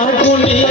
আগুনে